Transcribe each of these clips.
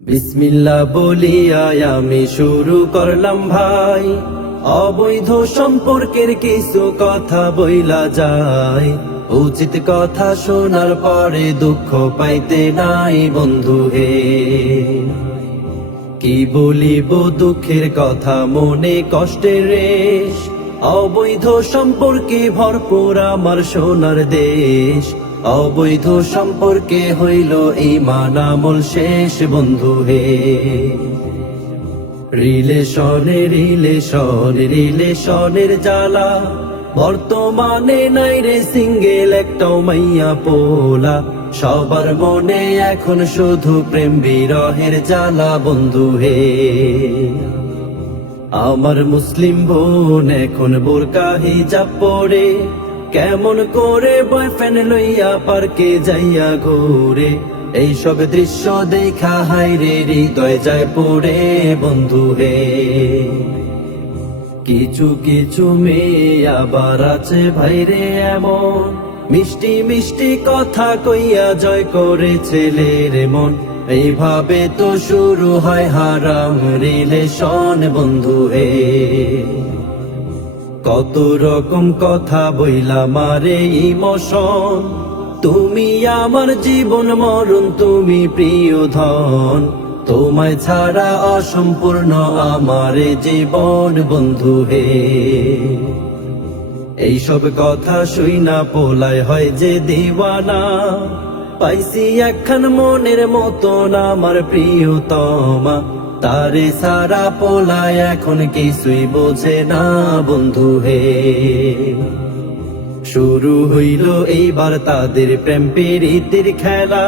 বিসমিল্লাহ বলিয়া আমি শুরু করলাম ভাই, অবৈধ সম্পর্কের কিছু কথা বইলা যায়। উচিত কথা শোনার পরে দুঃখ পাইতে নাই বন্ধু হে। কি বলিব দুঃখের কথা, মনে কষ্টের রেশ। অবৈধ সম্পর্কে ভরপুর আমার সোনার দেশ। অবৈধ সম্পর্কে হইল ঈমান আমল শেষ বন্ধু হে। রিলেশনের জ্বালা বর্তমানে নাই রে সিঙ্গেল একটাও মাইয়া পোলা। সবার মনে এখন শুধু প্রেম বিরহের জ্বালা বন্ধু হে। আমার মুসলিম বোন এখন বোরকা হিজাব পরে, কেমন করে বয়ফ্রেন্ড লইয়া পার্কে যাইয়া ঘুরে। এইসব দৃশ্য দেখা হায়রে হৃদয় যায় পড়ে বন্ধু হে। কিছু কিছু মেয়ে আবার আছে ভাইরে এমন, মিষ্টি মিষ্টি কথা কইয়া জয় করে ছেলের মন। এইভাবে তো শুরু হয় হারাম রিলেশন বন্ধু হে। কত রকম কথা বইলা মারে ইমোশন, তুমি আমার জীবন মরণ, তুমি প্রিয় ধন। তোমায় ছাড়া অসম্পূর্ণ আমার জীবন বন্ধু হে। এইসব কথা শুইনা পোলায় হয় যে দিওয়ানা, পাইছি একখান মনের মতন আমার প্রিয়তমা। তারে সারা পোলায় এখন কিছুই বোঝে না বন্ধু হে। শুরু হইল এইবার তাদের প্রেম প্রীতির খেলা,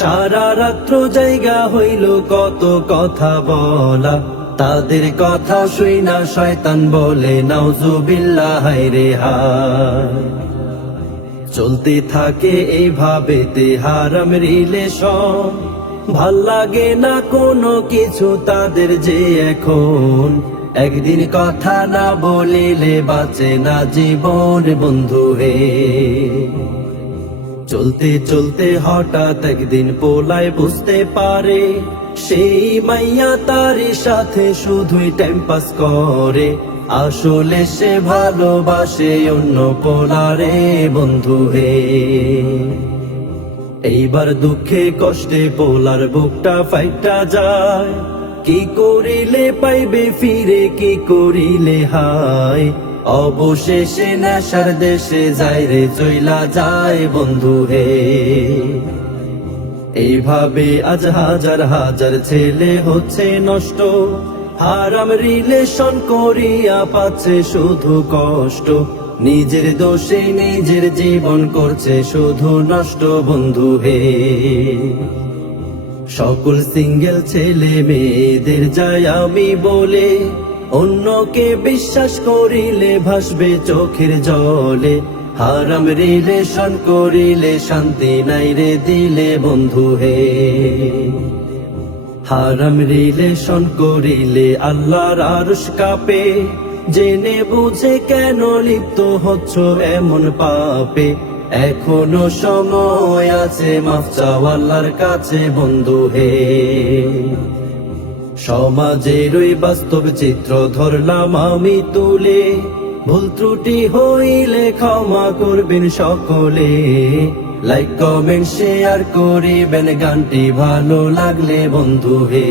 সারা রাত্র জায়গা হইল কত কথা বলা। তাদের কথা শুইনা শয়তান বলে নাউজুবিল্লাহ হায়রে হায়। চলতে থাকে এইভাবে তে হারাম রিলেশন, ভাল লাগে না কোনো কিছু তাদের যে এখন। একদিন কথা না বলিলে বাঁচে না জীবন বন্ধু হে। চলতে চলতে হঠাৎ একদিন পোলায় বুঝতে পারে, সেই মাইয়া তার সাথে শুধুই টাইম পাস করে। আসলে সে ভালোবাসে অন্য পোলারে বন্ধু হে। এইবার দুঃখে কষ্টে পোলার বুকটা ফাইটা যায়। কি করিলে পাইবে ফিরে, কি করিলে হায়। অবশেষে নেশার দেশে যায় রে চইলা যায় বন্ধু হে। এইভাবে আজ হাজার হাজার ছেলে হচ্ছে নষ্ট, হারাম রিলেশন করিয়া পাচ্ছে শুধু কষ্ট। নিজের দোষে নিজের জীবন করছে শুধু নষ্ট বন্ধু হে। সকল সিঙ্গেল ছেলে মেয়েদের যাই আমি বলে, অন্যকে বিশ্বাস করিলে ভাসবে চোখের জলে। হারাম রিলেশন করিলে শান্তি নাই রে দিলে বন্ধু হে। হারাম রিলেশন করিলে আল্লাহর আরশ কাঁপে। জেনে বুঝে কেন লিপ্ত হচ্ছ এমন পাপে। এখনো সময় আছে মাফ চাও আল্লাহর কাছে বন্ধু হে। সমাজের ওই বাস্তব চিত্র ধরলাম আমি তুলে, ভুল ত্রুটি হইলে ক্ষমা করবেন সকলে। লাইক কমেন্ট শেয়ার করিবেন গানটি ভালো লাগলে বন্ধু হে।